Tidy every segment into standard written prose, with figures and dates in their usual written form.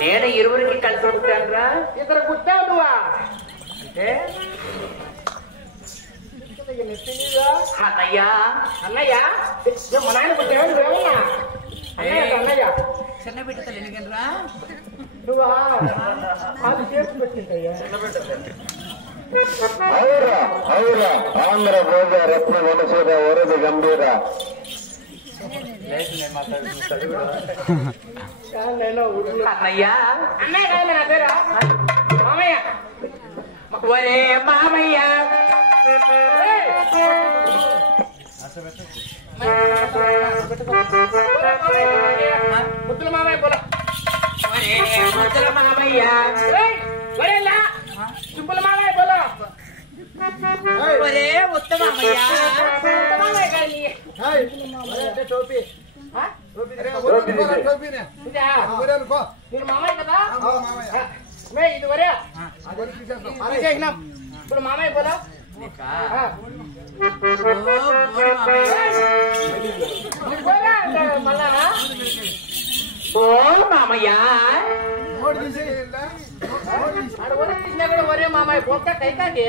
నేను ఇరువురికి కలిసి పుట్టానురా. ఇద్దరు పుట్టావు నువ్వా? అంటే అన్నయ్య అన్నయ్య మా నాయన పుట్టావు నువ్వేమన్నా? అన్నయ్య చిన్న బిడ్డతో ఎన్నికరా నువ్వా? అది చేసుకొచ్చిందయ్యా. ఆంధ్ర భోజ రత్న మనసుర వరద గంభీర అన్నయ్య అన్నయ్య కాదు నా పేరు మామయ్య. ఒరే మామయ్య ముద్దుల మామయ్య పోల. ఒరే ముద్దుల మామయ్య ఒరేలా సింపుల మామయ్య పోల. ఒరే ఉత్త మామయ్య మామయ్య కానీ టోపీ మీరు మామయ్య కదా మే ఇది వరే ఇప్పుడు మామయ్య పోలా మళ్ళానా ఓ మామయ్య వరే మామయ్య పోతా కైకాకి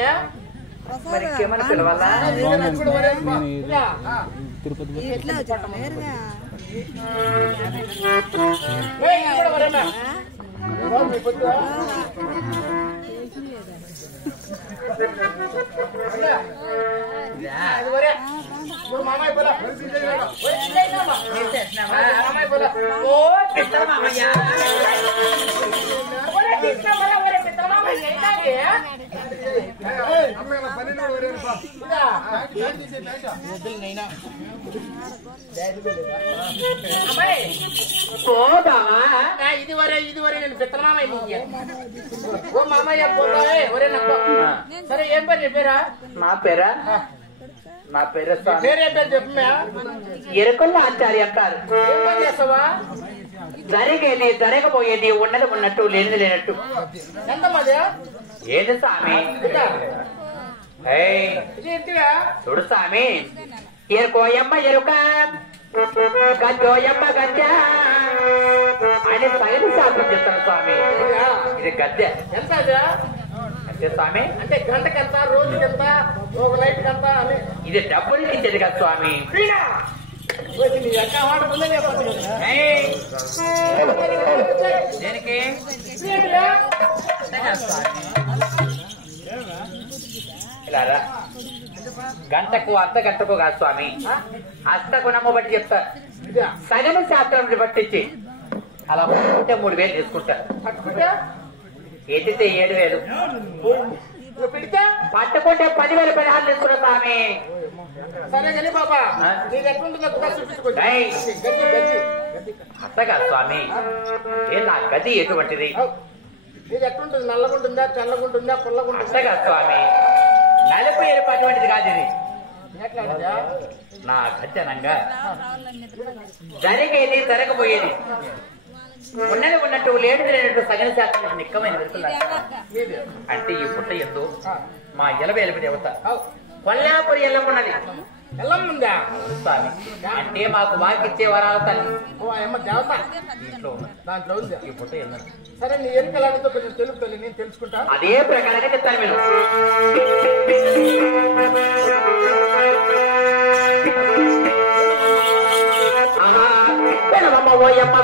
మరి ఇంకేమైనా పిలవాలా మామయ్య పోలా ఓ పెద్ద మామయ్య ఇది వరే నేను పెద్ద మామయ్య ఓ మామయ్య పోతావే ఒరే నాకు సరే ఏం పేరు చెప్పారా నా పేరా నా పేరు పేరే పేరు చెప్పా ఎరుకల్లో ఆచార్య అంటారు. ఏం పని చేస్తావా జరిగేది జరగబోయేది ఉన్నది ఉన్నట్టు లేనిది లేనట్టు. ఎంత మాది ఏది స్వామి? చూడు స్వామి, ఎరుకోయమ్మ ఎరుక గజ్జోయమ్మ గజ్జ అని సగలి శాస్త్రం చెప్తాను స్వామి. ఇది గద్దె ఎంత అంతే స్వామి. అంటే గంటకి ఎంత రోజుకి ఎంత ఒక నైట్కి ఎంత అని ఇది డబ్బులు ఇచ్చేది కదా స్వామి. దేనికి ఇలా రా. గంటకు అర్ధ గంటకు కాదు స్వామి, హస్తగుణము బట్టి చెప్తా. సగల శాస్త్రం పట్టించి అలా పట్టుకుంటే 3000 తీసుకుంటారు. పట్టుకుంటే ఎత్తితే 7000, పెడితే పట్టుకుంటే 10,000 16 తీసుకున్నా స్వామి. సరే కానీ బాబా నీకు ఎట్లుంటుందో చూపించుకోండి. అత్త కాదు స్వామి, ఏ నా గది ఎటువంటిది? నీకు ఎట్లుంటుంది? నల్లగుంటుందా, తెల్లగుంటుందా, అత్త పుల్లగుంటుందా? కాదు స్వామి, నలుపు ఎరుపు అటువంటిది కాదు. ఇది ఎట్లా నా గజ్జనంగా జరిగేది జరగబోయేది ఉన్నది ఉన్నట్టు లేడు లేనట్టు సగల శాస్త్రం నిక్కమైన వెళ్తున్నారు. అంటే ఈ పుట్ట ఎందు మా ఎలవేలుపు దేవత కొల్లాపురి ఎల్లమున్నది. ఎల్లమ్ముందా స్వామి, అంటే మాకు వాకిచ్చే వరాల తల్లి ఓ అమ్మ దేవత ఇంట్లో ఉన్నది. దాంట్లో ఉంది. ఈ పుట్ట ఎల్లదు. సరే నీ ఎన్నికలాడితో కొంచెం తెలుపుతుంది, నేను తెలుసుకుంటా. అదే ప్రకారంగా చెప్తాను మీరు. ఓయమ్మ